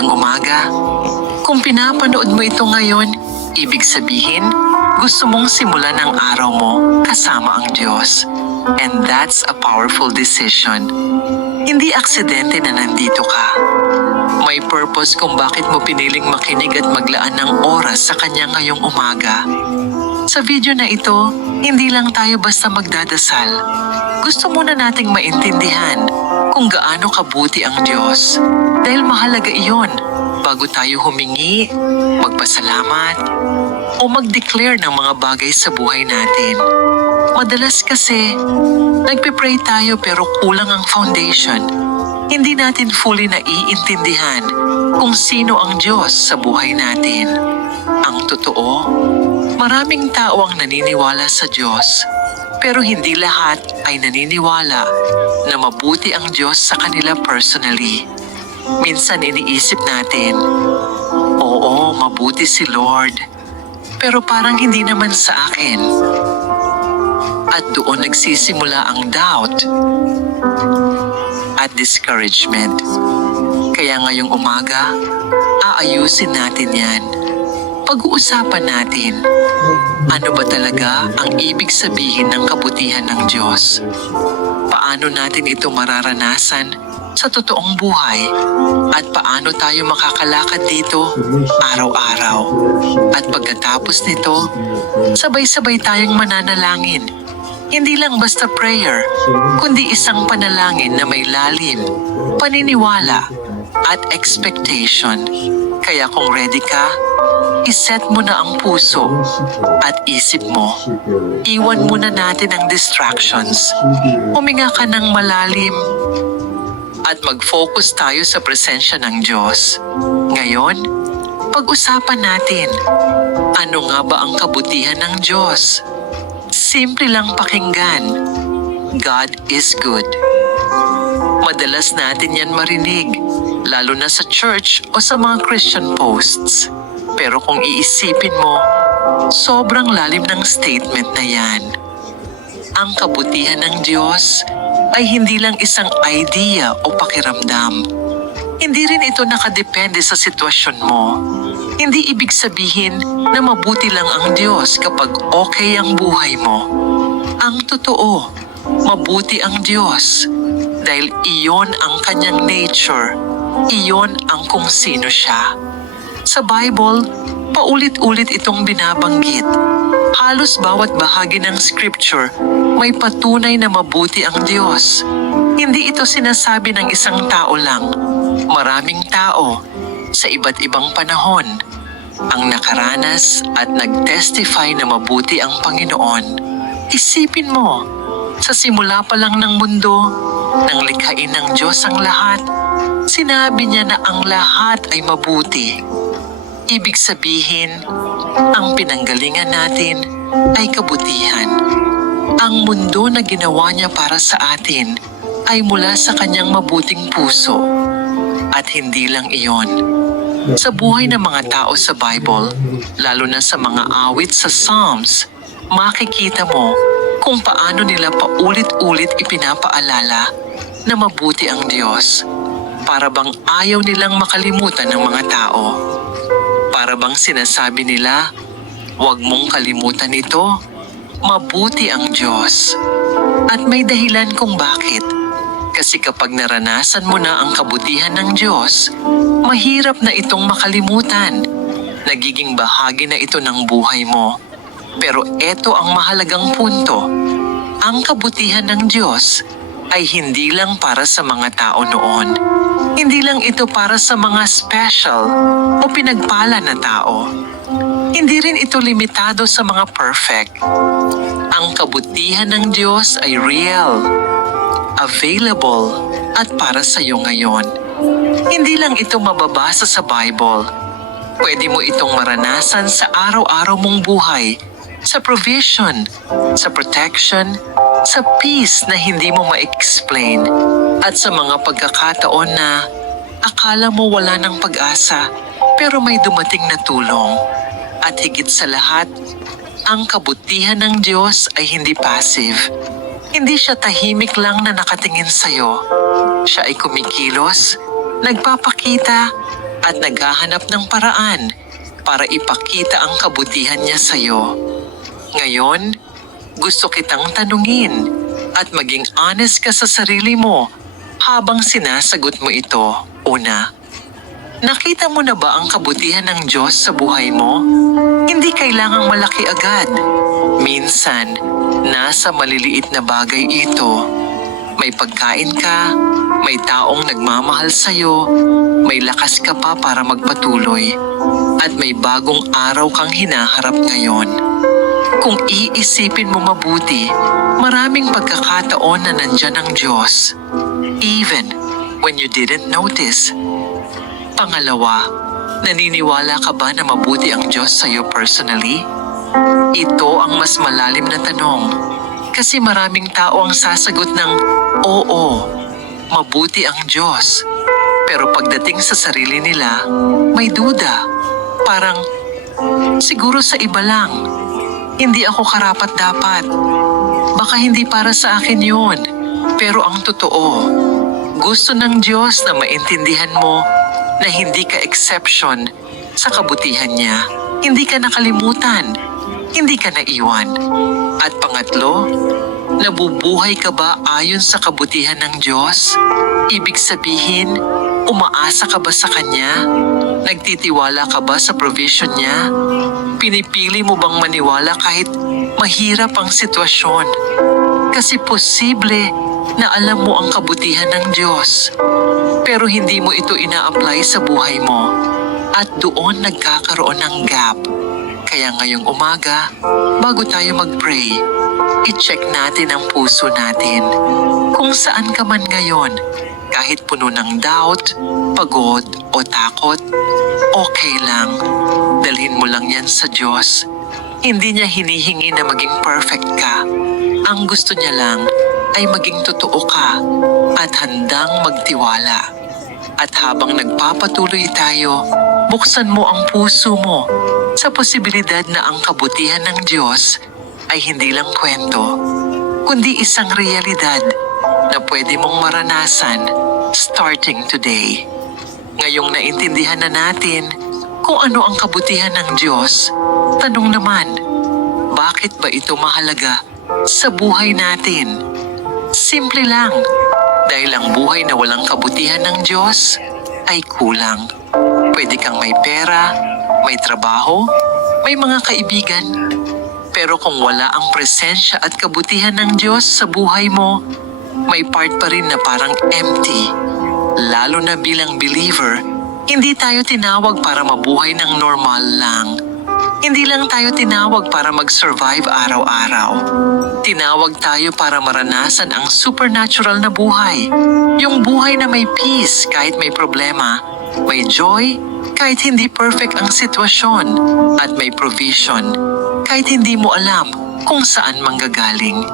Magandang umaga. Kung pinapanood mo ito ngayon, ibig sabihin, gusto mong simulan ang araw mo kasama ang Diyos. And that's a powerful decision. Hindi aksidente na nandito ka. May purpose kung bakit mo piniling makinig at maglaan ng oras sa Kanya ngayong umaga. Sa video na ito, hindi lang tayo basta magdadasal. Gusto muna nating maintindihan kung gaano kabuti ang Diyos. Dahil mahalaga iyon bago tayo humingi, magpasalamat, o mag-declare ng mga bagay sa buhay natin. Madalas kasi, nagpipray tayo pero kulang ang foundation. Hindi natin fully naiintindihan kung sino ang Diyos sa buhay natin. Ang totoo, maraming tao ang naniniwala sa Diyos, pero hindi lahat ay naniniwala na mabuti ang Diyos sa kanila personally. Minsan iniisip natin, oo, mabuti si Lord, pero parang hindi naman sa akin. At doon nagsisimula ang doubt at discouragement. Kaya ngayong umaga, aayusin natin yan. Pag-uusapan natin, ano ba talaga ang ibig sabihin ng kabutihan ng Diyos? Paano natin ito mararanasan sa totoong buhay? At paano tayo makakalakad dito araw-araw? At pagkatapos nito, sabay-sabay tayong mananalangin. Hindi lang basta prayer, kundi isang panalangin na may lalim, paniniwala, at expectation. Kaya kung ready ka, iset mo na ang puso at isip mo. Iwan muna natin ang distractions. Huminga ka ng malalim at mag-focus tayo sa presensya ng Diyos. Ngayon, pag-usapan natin, ano nga ba ang kabutihan ng Diyos? Simple lang pakinggan. God is good. Madalas natin yan marinig, lalo na sa church o sa mga Christian posts. Pero kung iisipin mo, sobrang lalim ng statement na yan. Ang kabutihan ng Diyos ay hindi lang isang idea o pakiramdam. Hindi rin ito nakadepende sa sitwasyon mo. Hindi ibig sabihin na mabuti lang ang Diyos kapag okay ang buhay mo. Ang totoo, mabuti ang Diyos dahil iyon ang kanyang nature, iyon ang kung sino siya. Sa Bible, paulit-ulit itong binabanggit. Halos bawat bahagi ng scripture may patunay na mabuti ang Diyos. Hindi ito sinasabi ng isang tao lang. Maraming tao sa iba't ibang panahon ang nakaranas at nag-testify na mabuti ang Panginoon. Isipin mo, sa simula pa lang ng mundo, nang likhain ng Diyos ang lahat, sinabi niya na ang lahat ay mabuti. Ibig sabihin, ang pinanggalingan natin ay kabutihan. Ang mundo na ginawa niya para sa atin ay mula sa kanyang mabuting puso. At hindi lang iyon. Sa buhay ng mga tao sa Bible, lalo na sa mga awit sa Psalms, makikita mo kung paano nila paulit-ulit ipinapaalala na mabuti ang Diyos. Para bang ayaw nilang makalimutan ng mga tao. Para bang sinasabi nila, huwag mong kalimutan ito, mabuti ang Diyos. At may dahilan kung bakit. Kasi kapag naranasan mo na ang kabutihan ng Diyos, mahirap na itong makalimutan. Nagiging bahagi na ito ng buhay mo. Pero eto ang mahalagang punto. Ang kabutihan ng Diyos ay hindi lang para sa mga tao noon. Hindi lang ito para sa mga special o pinagpala na tao. Hindi rin ito limitado sa mga perfect. Ang kabutihan ng Diyos ay real, available, at para sa iyo ngayon. Hindi lang ito mababasa sa Bible. Pwede mo itong maranasan sa araw-araw mong buhay, sa provision, sa protection, sa peace na hindi mo ma-explain, at sa mga pagkakataon na akala mo wala ng pag-asa, pero may dumating na tulong. At higit sa lahat, ang kabutihan ng Diyos ay hindi passive. Hindi siya tahimik lang na nakatingin sa'yo. Siya ay kumikilos, nagpapakita, at naghahanap ng paraan para ipakita ang kabutihan niya sa'yo. Ngayon, gusto kitang tanungin at maging honest ka sa sarili mo habang sinasagot mo ito. Una, nakita mo na ba ang kabutihan ng Diyos sa buhay mo? Hindi kailangang malaki agad. Minsan, nasa maliliit na bagay ito. May pagkain ka, may taong nagmamahal sa'yo, may lakas ka pa para magpatuloy, at may bagong araw kang hinaharap ngayon. Kung iisipin mo mabuti, maraming pagkakataon na nandyan ang Diyos, even when you didn't notice. Pangalawa, naniniwala ka ba na mabuti ang Diyos sa'yo personally? Ito ang mas malalim na tanong. Kasi maraming tao ang sasagot ng, oo, mabuti ang Diyos. Pero pagdating sa sarili nila, may duda. Parang, siguro sa iba lang. Hindi ako karapat-dapat. Baka hindi para sa akin yun. Pero ang totoo, gusto ng Diyos na maintindihan mo na hindi ka exception sa kabutihan niya. Hindi ka nakalimutan. Hindi ka naiwan. At pangatlo, nabubuhay ka ba ayon sa kabutihan ng Diyos? Ibig sabihin, umaasa ka ba sa Kanya? Nagtitiwala ka ba sa provision niya? Pinipili mo bang maniwala kahit mahirap ang sitwasyon? Kasi posible na alam mo ang kabutihan ng Diyos, pero hindi mo ito ina-apply sa buhay mo. At doon nagkakaroon ng gap. Kaya ngayong umaga, bago tayo mag-pray, i-check natin ang puso natin. Kung saan ka man ngayon, kahit puno ng doubt, pagod o takot, okay lang. Dalhin mo lang yan sa Diyos. Hindi niya hinihingi na maging perfect ka. Ang gusto niya lang ay maging totoo ka at handang magtiwala. At habang nagpapatuloy tayo, buksan mo ang puso mo sa posibilidad na ang kabutihan ng Diyos ay hindi lang kwento, kundi isang realidad na pwede mong maranasan starting today. Ngayong naintindihan na natin kung ano ang kabutihan ng Diyos, tanong naman, bakit ba ito mahalaga sa buhay natin? Simple lang, dahil ang buhay na walang kabutihan ng Diyos ay kulang. Pwede kang may pera, may trabaho, may mga kaibigan. Pero kung wala ang presensya at kabutihan ng Diyos sa buhay mo, may part pa rin na parang empty. Lalo na bilang believer, hindi tayo tinawag para mabuhay ng normal lang. Hindi lang tayo tinawag para mag-survive araw-araw. Tinawag tayo para maranasan ang supernatural na buhay. Yung buhay na may peace kahit may problema, may joy kahit hindi perfect ang sitwasyon, at may provision kahit hindi mo alam kung saan manggagaling.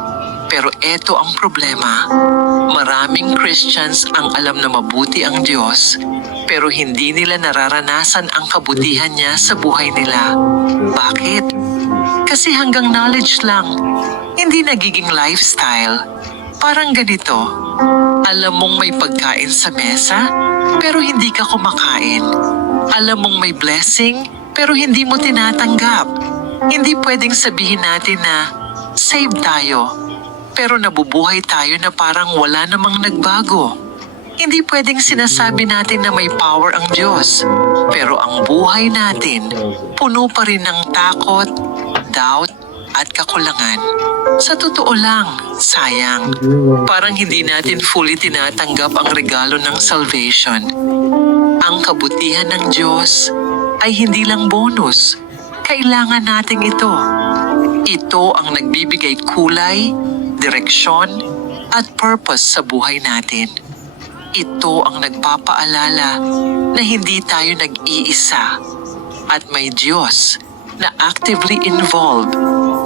Pero eto ang problema. Maraming Christians ang alam na mabuti ang Diyos, pero hindi nila nararanasan ang kabutihan niya sa buhay nila. Bakit? Kasi hanggang knowledge lang, hindi nagiging lifestyle. Parang ganito, alam mong may pagkain sa mesa, pero hindi ka kumakain. Alam mong may blessing, pero hindi mo tinatanggap. Hindi pwedeng sabihin natin na save tayo, pero nabubuhay tayo na parang wala namang nagbago. Hindi pwedeng sinasabi natin na may power ang Diyos, pero ang buhay natin puno pa rin ng takot, doubt, at kakulangan. Sa totoo lang, sayang. Parang hindi natin fully tinatanggap ang regalo ng salvation. Ang kabutihan ng Diyos ay hindi lang bonus. Kailangan natin ito. Ito ang nagbibigay kulay, direksyon, at purpose sa buhay natin. Ito ang nagpapaalala na hindi tayo nag-iisa at may Diyos na actively involved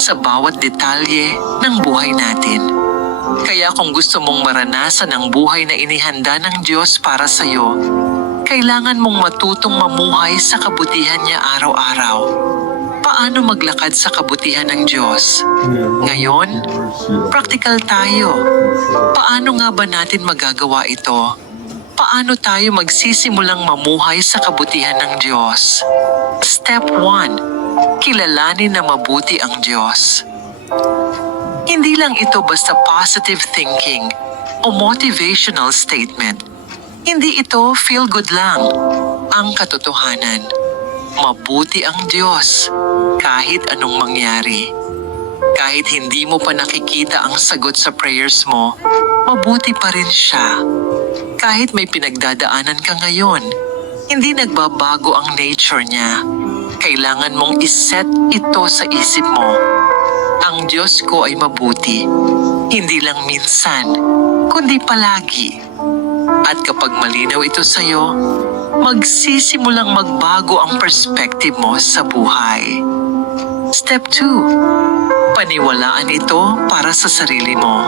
sa bawat detalye ng buhay natin. Kaya kung gusto mong maranasan ang buhay na inihanda ng Diyos para sa iyo, kailangan mong matutong mamuhay sa kabutihan niya araw-araw. Paano maglakad sa kabutihan ng Diyos? Ngayon, praktikal tayo. Paano nga ba natin magagawa ito? Paano tayo magsisimulang mamuhay sa kabutihan ng Diyos? Step 1. Kilalanin na mabuti ang Diyos. Hindi lang ito basta positive thinking o motivational statement. Hindi ito feel-good lang. Ang katotohanan, mabuti ang Diyos kahit anong mangyari. Kahit hindi mo pa nakikita ang sagot sa prayers mo, mabuti pa rin siya. Kahit may pinagdadaanan ka ngayon, hindi nagbabago ang nature niya. Kailangan mong iset ito sa isip mo. Ang Diyos ko ay mabuti, hindi lang minsan, kundi palagi. At kapag malinaw ito sa'yo, magsisimulang magbago ang perspective mo sa buhay. Step 2. Paniwalaan ito para sa sarili mo.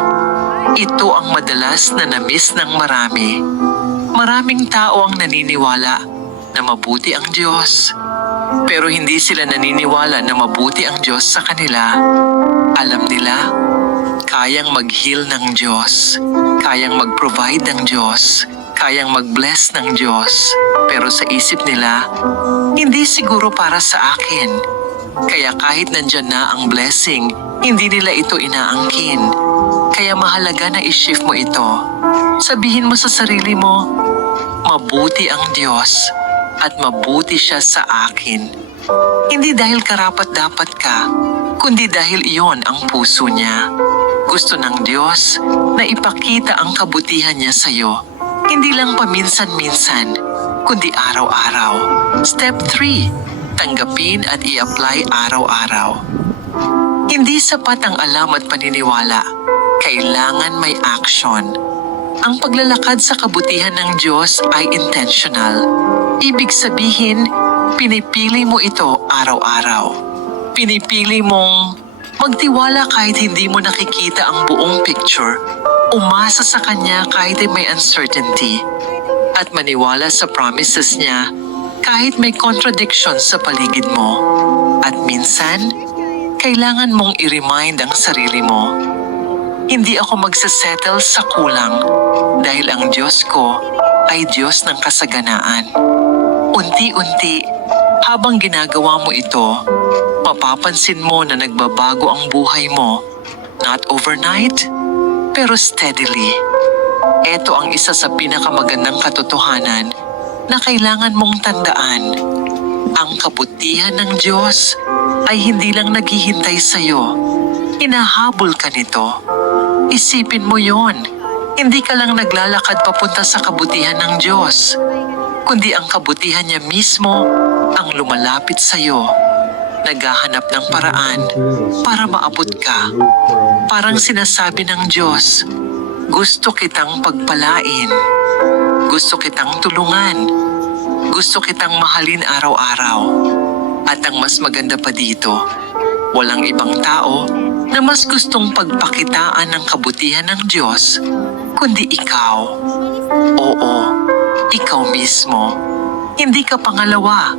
Ito ang madalas na na-miss ng marami. Maraming tao ang naniniwala na mabuti ang Diyos. Pero hindi sila naniniwala na mabuti ang Diyos sa kanila. Alam nila, kayang mag-heal ng Diyos, kayang mag-provide ng Diyos, kayang mag-bless ng Diyos. Pero sa isip nila, hindi siguro para sa akin. Kaya kahit nandyan na ang blessing, hindi nila ito inaangkin. Kaya mahalaga na i-shift mo ito. Sabihin mo sa sarili mo, mabuti ang Diyos at mabuti siya sa akin. Hindi dahil karapat-dapat ka, kundi dahil iyon ang puso niya. Gusto ng Diyos na ipakita ang kabutihan niya sa iyo. Hindi lang paminsan-minsan, kundi araw-araw. Step 3. Tanggapin at i-apply araw-araw. Hindi sapat ang alam at paniniwala. Kailangan may action. Ang paglalakad sa kabutihan ng Diyos ay intentional. Ibig sabihin, pinipili mo ito araw-araw. Pinipili mong magtiwala kahit hindi mo nakikita ang buong picture, umasa sa Kanya kahit may uncertainty, at maniwala sa promises niya kahit may contradiction sa paligid mo. At minsan, kailangan mong i-remind ang sarili mo, hindi ako magsasettle sa kulang dahil ang Diyos ko ay Diyos ng kasaganaan. Unti-unti, habang ginagawa mo ito, mapapansin mo na nagbabago ang buhay mo, not overnight, pero steadily. Ito ang isa sa pinakamagandang katotohanan na kailangan mong tandaan. Ang kabutihan ng Diyos ay hindi lang naghihintay sa'yo. Hinahabol ka nito. Isipin mo yon. Hindi ka lang naglalakad papunta sa kabutihan ng Diyos, kundi ang kabutihan niya mismo ang lumalapit sa'yo. Naghahanap ng paraan para maabot ka. Parang sinasabi ng Diyos, gusto kitang pagpalain. Gusto kitang tulungan. Gusto kitang mahalin araw-araw. At ang mas maganda pa dito, walang ibang tao na mas gustong pagpakitaan ng kabutihan ng Diyos, kundi ikaw. Oo, ikaw mismo. Hindi ka pangalawa.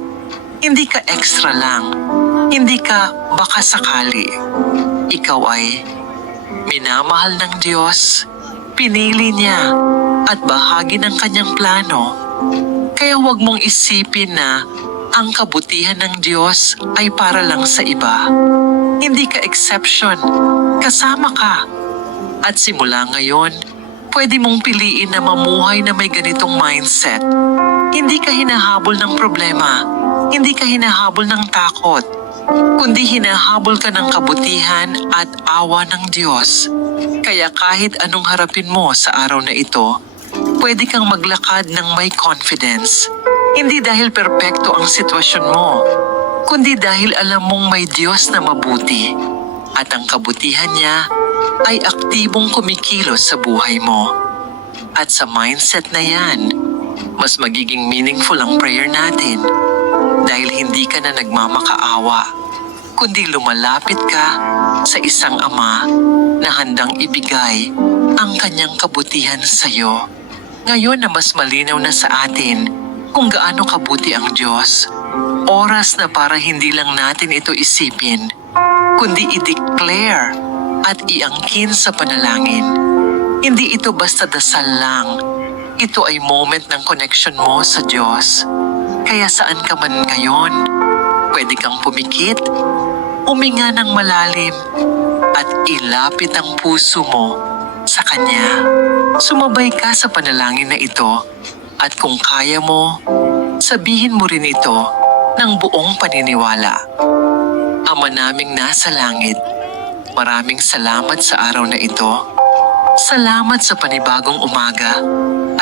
Hindi ka extra lang. Hindi ka baka sakali. Ikaw ay minamahal ng Diyos. Pinili niya at bahagi ng kanyang plano. Kaya huwag mong isipin na ang kabutihan ng Diyos ay para lang sa iba. Hindi ka exception. Kasama ka. At simula ngayon, pwede mong piliin na mamuhay na may ganitong mindset. Hindi ka hinahabol ng problema. Hindi ka hinahabol ng takot. Kundi hinahabol ka ng kabutihan at awa ng Diyos. Kaya kahit anong harapin mo sa araw na ito, pwede kang maglakad ng may confidence. Hindi dahil perpekto ang sitwasyon mo, kundi dahil alam mong may Diyos na mabuti. At ang kabutihan niya ay aktibong kumikilos sa buhay mo. At sa mindset na yan, mas magiging meaningful ang prayer natin. Dahil hindi ka na nagmamakaawa, kundi lumalapit ka sa isang Ama na handang ibigay ang kanyang kabutihan sa iyo. Ngayon na mas malinaw na sa atin kung gaano kabuti ang Diyos, oras na para hindi lang natin ito isipin, kundi i-declare at iangkin sa panalangin. Hindi ito basta dasal lang. Ito ay moment ng connection mo sa Diyos. Kaya saan ka man ngayon, pwede kang pumikit, huminga ng malalim, at ilapit ang puso mo sa Kanya. Sumabay ka sa panalangin na ito, at kung kaya mo, sabihin mo rin ito ng buong paniniwala. Ama naming nasa langit, maraming salamat sa araw na ito. Salamat sa panibagong umaga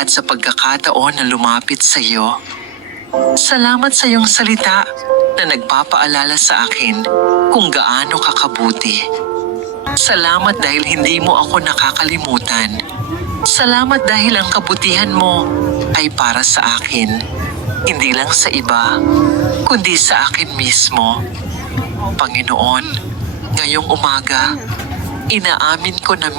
at sa pagkakataon na lumapit sa iyo. Salamat sa iyong salita na nagpapaalala sa akin kung gaano ka kabuti. Salamat dahil hindi mo ako nakakalimutan. Salamat dahil ang kabutihan mo ay para sa akin. Hindi lang sa iba, kundi sa akin mismo. Panginoon, ngayong umaga, inaamin ko na